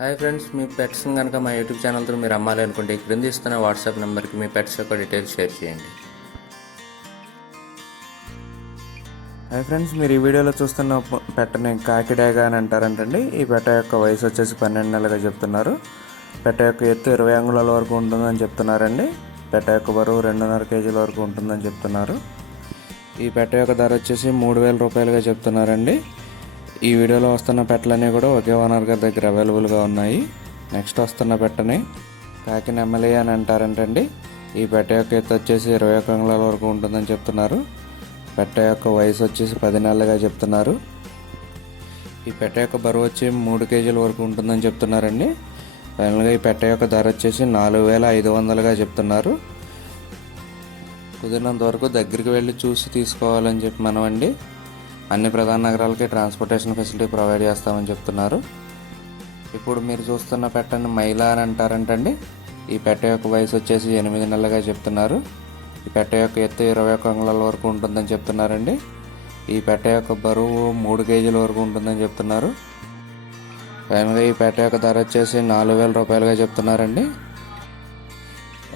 Hi friends, మీ పెట్స్ని కనుక మా YouTube ఛానల్తో మీరు అమ్మాలి అనుకుంటే క్రింద ఇస్తున్న వాట్సాప్ నెంబర్కి మీ పెట్స్ యొక్క డీటెయిల్స్ షేర్ చేయండి. హాయ్ ఫ్రెండ్స్, మీరు ఈ వీడియోలో చూస్తున్న పెట్టని కాకిడాగా అని అంటారంటండి. ఈ పెట్ట యొక్క వయసు వచ్చేసి 12 నెలలుగా చెప్తున్నారు. పెట్ట యొక్క ఎత్తు 20 అంగుళాల వరకు ఉంటుందని చెప్తున్నారండి. పెట్ట యొక్క బరువు 2.5 కేజీల వరకు ఉంటుందని చెప్తున్నారు. ఈ పెట్ట యొక్క ధర వచ్చేసి 3,000 రూపాయలుగా చెప్తున్నారండి. ఈ వీడియోలో వస్తున్న పెట్టలన్నీ కూడా ఒకే ఓనర్ గారి దగ్గర అవైలబుల్గా ఉన్నాయి. నెక్స్ట్ వస్తున్న పెట్టని కాకి నెమలి అని అంటారంటండి. ఈ పెట్ట యొక్క ఎత్తు వచ్చేసి 21 అంగుళాల వరకు ఉంటుందని చెప్తున్నారు. పెట్ట యొక్క వయసు వచ్చేసి 10 నెలలుగా చెప్తున్నారు. ఈ పెట్ట యొక్క బరువు వచ్చి 3 కేజీల వరకు ఉంటుందని చెప్తున్నారండి. ఫైనల్గా ఈ పెట్ట యొక్క ధర వచ్చేసి 4,500గా చెప్తున్నారు. కుదిరినంత వరకు దగ్గరికి వెళ్ళి చూసి తీసుకోవాలని చెప్పి మనమండి. అన్ని ప్రధాన నగరాలకి ట్రాన్స్పోర్టేషన్ ఫెసిలిటీ ప్రొవైడ్ చేస్తామని చెప్తున్నారు. ఇప్పుడు మీరు చూస్తున్న పెట్టని మైలా అని అంటారంటండి. ఈ పెట్ట యొక్క వయసు వచ్చేసి 8 నెలలుగా చెప్తున్నారు. ఈ పెట్ట యొక్క ఎత్తు 21 అంగుళాల వరకు ఉంటుందని చెప్తున్నారండి. ఈ పెట్ట యొక్క బరువు 3 కేజీల వరకు ఉంటుందని చెప్తున్నారు. ఫైనల్గా ఈ పెట్ట యొక్క ధర వచ్చేసి 4,000 రూపాయలుగా చెప్తున్నారండి.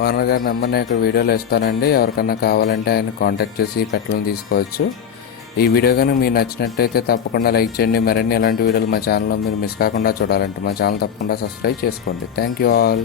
ఓనర్ గారి నెంబర్ నేను ఇక్కడ వీడియోలో ఇస్తానండి. ఎవరికన్నా కావాలంటే ఆయన కాంటాక్ట్ చేసి ఈ పెట్టలను తీసుకోవచ్చు. ఈ వీడియో కనుక మీకు నచ్చినట్టయితే తప్పకుండా లైక్ చేయండి. మరిన్ని ఇలాంటి వీడియోలు మా ఛానల్లో మీరు మిస్ కాకుండా చూడాలంటే మా ఛానల్ తప్పకుండా సబ్స్క్రైబ్ చేసుకోండి. Thank you all.